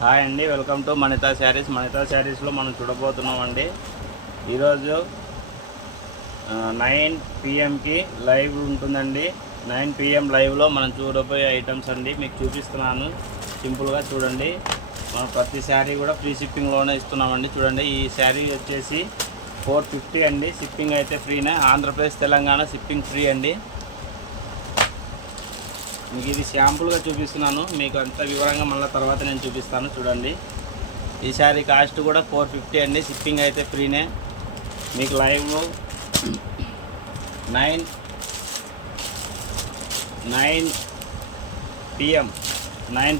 Hi అండి, welcome to మణితా saris. మణితా శారీస్లో మనం చూడబోతున్నామండి. ఈరోజు 9 PMకి లైవ్ ఉంటుందండి. 9 PM లైవ్లో మనం చూడబోయే ఐటమ్స్ అండి మీకు చూపిస్తున్నాను. సింపుల్గా చూడండి. మనం ప్రతి శారీ కూడా ఫ్రీ షిప్పింగ్లోనే ఇస్తున్నామండి. చూడండి, ఈ శారీ వచ్చేసి 450 అండి. షిప్పింగ్ అయితే ఫ్రీనే. ఆంధ్రప్రదేశ్ తెలంగాణ షిప్పింగ్ ఫ్రీ అండి. మీకు ఇది శాంపుల్గా చూపిస్తున్నాను. మీకు అంత వివరంగా మళ్ళీ తర్వాత నేను చూపిస్తాను. చూడండి, ఈ శారీ కాస్ట్ కూడా 450 అండి. షిప్పింగ్ అయితే ఫ్రీనే. మీకు లైవ్ 9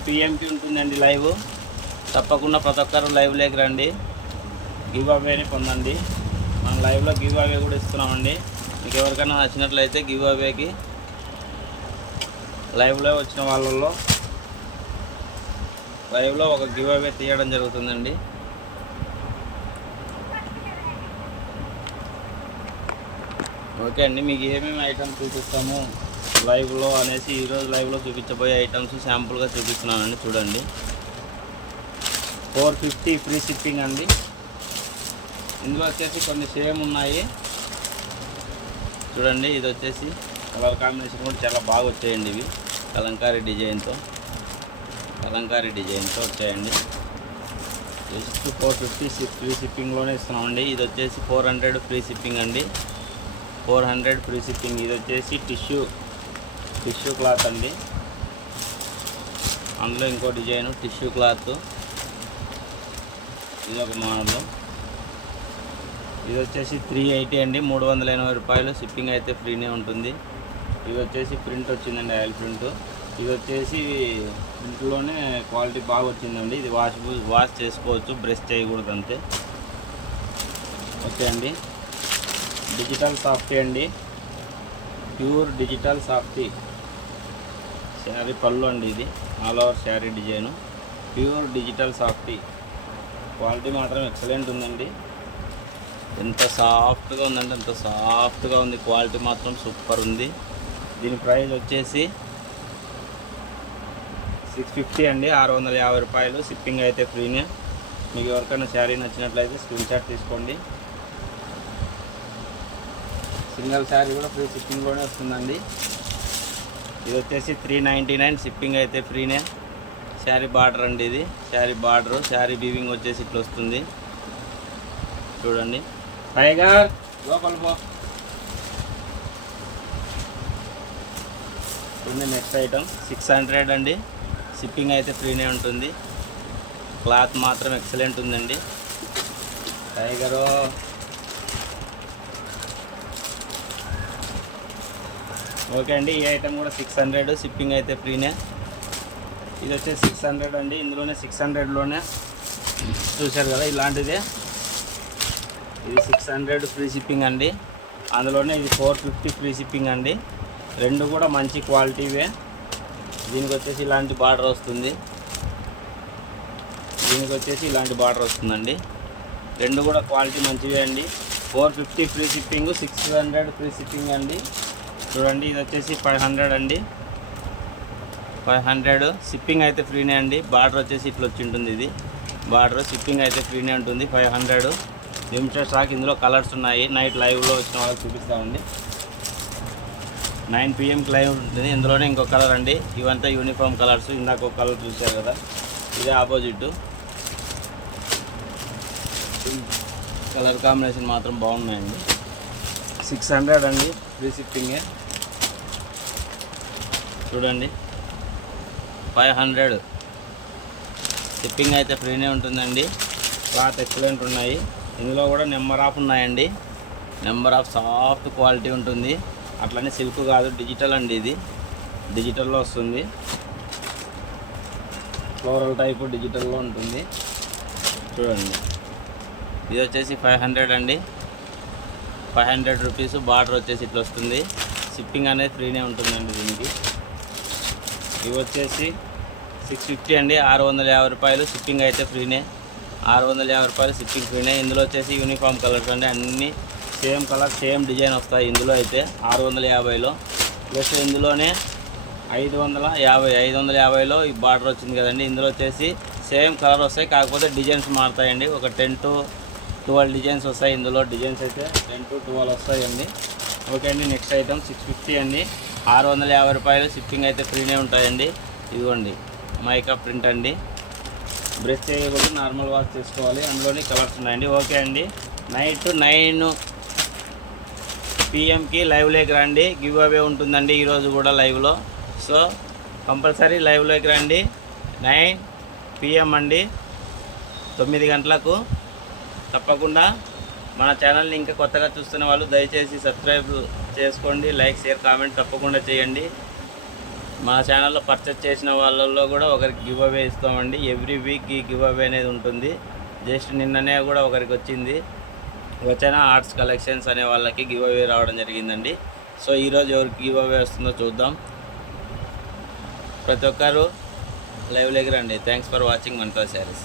PMకి ఉంటుందండి లైవ్. తప్పకుండా ప్రతి ఒక్కరు లైవ్లోకి రండి, గివ్ అవేని పొందండి. మనం లైవ్లో గివ్ అవే కూడా ఇస్తున్నామండి. మీకు ఎవరికైనా నచ్చినట్లయితే గివ్ అవేకి లైవ్లో వచ్చిన వాళ్ళల్లో లైవ్లో ఒక గివ్ అవే తీయడం జరుగుతుందండి. ఓకే అండి, మీకు ఏమేమి ఐటమ్స్ చూపిస్తాము లైవ్లో అనేసి ఈరోజు లైవ్లో చూపించబోయే ఐటమ్స్ శాంపుల్గా చూపిస్తున్నానండి. చూడండి, 450 ఫ్రీ షిప్పింగ్ అండి. ఇందులో వచ్చేసి కొన్ని సేమ్ ఉన్నాయి. చూడండి, ఇది వచ్చేసి కలర్ కాంబినేషన్ కూడా చాలా బాగా వచ్చాయండి. ఇవి కలంకారీ డిజైన్తో వచ్చాయండి. జస్ట్ 450 ఫ్రీ షిప్పింగ్లోనే ఇస్తున్నామండి. ఇది వచ్చేసి 400 ఫ్రీ షిప్పింగ్ అండి. 400 ఫ్రీ షిప్పింగ్. ఇది వచ్చేసి టిష్యూ క్లాత్ అండి. అందులో ఇంకో డిజైన్ టిష్యూ క్లాత్. ఇది ఒక మోడల్. ఇది వచ్చేసి 380 అండి. 380 రూపాయలు. షిప్పింగ్ అయితే ఫ్రీనే ఉంటుంది. ఇది వచ్చేసి ప్రింట్ వచ్చిందండి, ఆయిల్ ప్రింట్. ఇది వచ్చేసి ప్రింట్లోనే క్వాలిటీ బాగా వచ్చిందండి. ఇది వాష్ చేసుకోవచ్చు, బ్రష్ చేయకూడదు అంతే. ఓకే అండి, డిజిటల్ సాఫ్టీ అండి. ప్యూర్ డిజిటల్ సాఫ్టీ శారీ పళ్ళు అండి. ఇది all over sari design. Pure digital softy. Quality మాత్రం ఎక్సలెంట్ ఉందండి. ఎంత సాఫ్ట్గా ఉందంటే అంత సాఫ్ట్గా ఉంది. క్వాలిటీ మాత్రం సూపర్ ఉంది. దీని ప్రైస్ వచ్చేసి 650 అండి. 650 రూపాయలు. షిప్పింగ్ అయితే ఫ్రీనే. మీకు ఎవరికైనా శారీ నచ్చినట్లయితే స్క్రీన్ షాట్ తీసుకోండి. సింగిల్ శారీ కూడా ఫ్రీ షిప్పింగ్లోనే వస్తుందండి. ఇది వచ్చేసి 399. షిప్పింగ్ అయితే ఫ్రీనే. శారీ బార్డర్ అండి. ఇది శారీ బార్డరు. శారీ వీవింగ్ వచ్చేసి ఇట్లా వస్తుంది. చూడండి, టైగర్ లోపల పో. చూడండి, నెక్స్ట్ ఐటమ్ 600 అండి. షిప్పింగ్ అయితే ఫ్రీనే ఉంటుంది. క్లాత్ మాత్రం ఎక్సలెంట్ ఉందండి. టైగరు ఓకే అండి. ఈ ఐటమ్ కూడా 600. షిప్పింగ్ అయితే ఫ్రీనే. ఇది వచ్చేసి 600 అండి. ఇందులోనే 600లోనే చూశారు కదా ఇలాంటిదే. ఇది 600 ఫ్రీ షిప్పింగ్ అండి. అందులోనే ఇది 450 ఫ్రీ షిప్పింగ్ అండి. రెండు కూడా మంచి క్వాలిటీవే. దీనికి వచ్చేసి ఇలాంటి బార్డర్ వస్తుంది. వస్తుందండి. రెండు కూడా క్వాలిటీ మంచివే అండి. 450 ఫ్రీ షిప్పింగ్, 600 ఫ్రీ షిప్పింగ్ అండి. చూడండి, ఇది వచ్చేసి 500 అండి. 500 షిప్పింగ్ అయితే ఫ్రీనే అండి. బార్డర్ వచ్చేసి ఇట్లా వచ్చి ఉంటుంది. ఇది బార్డర్. షిప్పింగ్ అయితే ఫ్రీనే ఉంటుంది. 500 లిమిటెడ్ స్టాక్. ఇందులో కలర్స్ ఉన్నాయి. నైట్ లైవ్లో వచ్చిన వాళ్ళకి చూపిస్తామండి. 9 PMకి లైవ్ ఉంటుంది. ఇందులోనే ఇంకో కలర్ అండి. ఇవంతా యూనిఫామ్ కలర్స్. ఇందాక ఒక కలర్ చూశారు కదా, ఇదే ఆపోజిట్. కలర్ కాంబినేషన్ మాత్రం బాగున్నాయండి. 600 అండి. ఫ్రీ షిప్పింగే. చూడండి, 500 షిప్పింగ్ అయితే ఫ్రీనే ఉంటుందండి. క్లాత్ ఎక్సలెంట్ ఉన్నాయి. ఇందులో కూడా నెంబర్ ఆఫ్ ఉన్నాయండి. నెంబర్ ఆఫ్ సాఫ్ట్ క్వాలిటీ ఉంటుంది. అట్లనే సిల్క్ కాదు, డిజిటల్ అండి. ఇది డిజిటల్లో వస్తుంది. ఫ్లోరల్ టైపు డిజిటల్లో ఉంటుంది. చూడండి, ఇది వచ్చేసి 500 అండి. 500 రూపీస్. బార్డర్ వచ్చేసి ఇట్లా వస్తుంది. షిప్పింగ్ అనేది ఫ్రీనే ఉంటుందండి దీనికి. ఇవి వచ్చేసి 650 అండి. 650 రూపాయలు. షిప్పింగ్ అయితే ఫ్రీనే. 650 రూపాయలు షిప్పింగ్ ఫ్రీనే. ఇందులో వచ్చేసి యూనిఫామ్ కలర్స్ అండి. అన్నీ సేమ్ కలర్ సేమ్ డిజైన్ వస్తాయి. ఇందులో అయితే 650లో ప్లస్ ఇందులోనే 550లో ఈ బార్డర్ వచ్చింది కదండి. ఇందులో వచ్చేసి సేమ్ కలర్ వస్తాయి, కాకపోతే డిజైన్స్ మారుతాయండి. ఒక 10 to 12 డిజైన్స్ వస్తాయి. ఇందులో డిజైన్స్ అయితే 10 to 12 వస్తాయండి. ఓకే అండి. నెక్స్ట్ ఐటమ్ 650 అండి, 650 రూపాయలు. షిప్పింగ్ అయితే ఫ్రీనే ఉంటాయండి. ఇదిగోండి మైకా ప్రింట్ అండి. బ్రష్ చేయకూడదు, నార్మల్ వాష్ చేసుకోవాలి. అందులోని కలర్స్ ఉన్నాయండి. ఓకే అండి. నైట్ 9 PM లైవ్లోకి రండి. గివ్ అవే ఉంటుందండి ఈరోజు కూడా లైవ్లో. సో కంపల్సరీ లైవ్లోకి రండి. 9 PM అండి, 9 గంటలకు. తప్పకుండా మన ఛానల్ని ఇంకా కొత్తగా చూస్తున్న వాళ్ళు దయచేసి సబ్స్క్రైబ్ చేసుకోండి. లైక్, షేర్, కామెంట్ తప్పకుండా చేయండి. మన ఛానల్లో పర్చేస్ చేసిన వాళ్ళల్లో కూడా ఒకరికి గివ్ అవే ఇస్తామండి. ఎవ్రీ వీక్ ఈ గివ్ అవే అనేది ఉంటుంది. జస్ట్ నిన్ననే కూడా ఒకరికి వచ్చింది. వచ్చిన ఆర్ట్స్ కలెక్షన్స్ అనే వాళ్ళకి గివ్ అవే రావడం జరిగిందండి. సో ఈరోజు ఎవరికి గివ్ అవే వస్తుందో చూద్దాం. ప్రతి ఒక్కరు లైవ్లోకి రండి. Thanks for watching Mantha saris.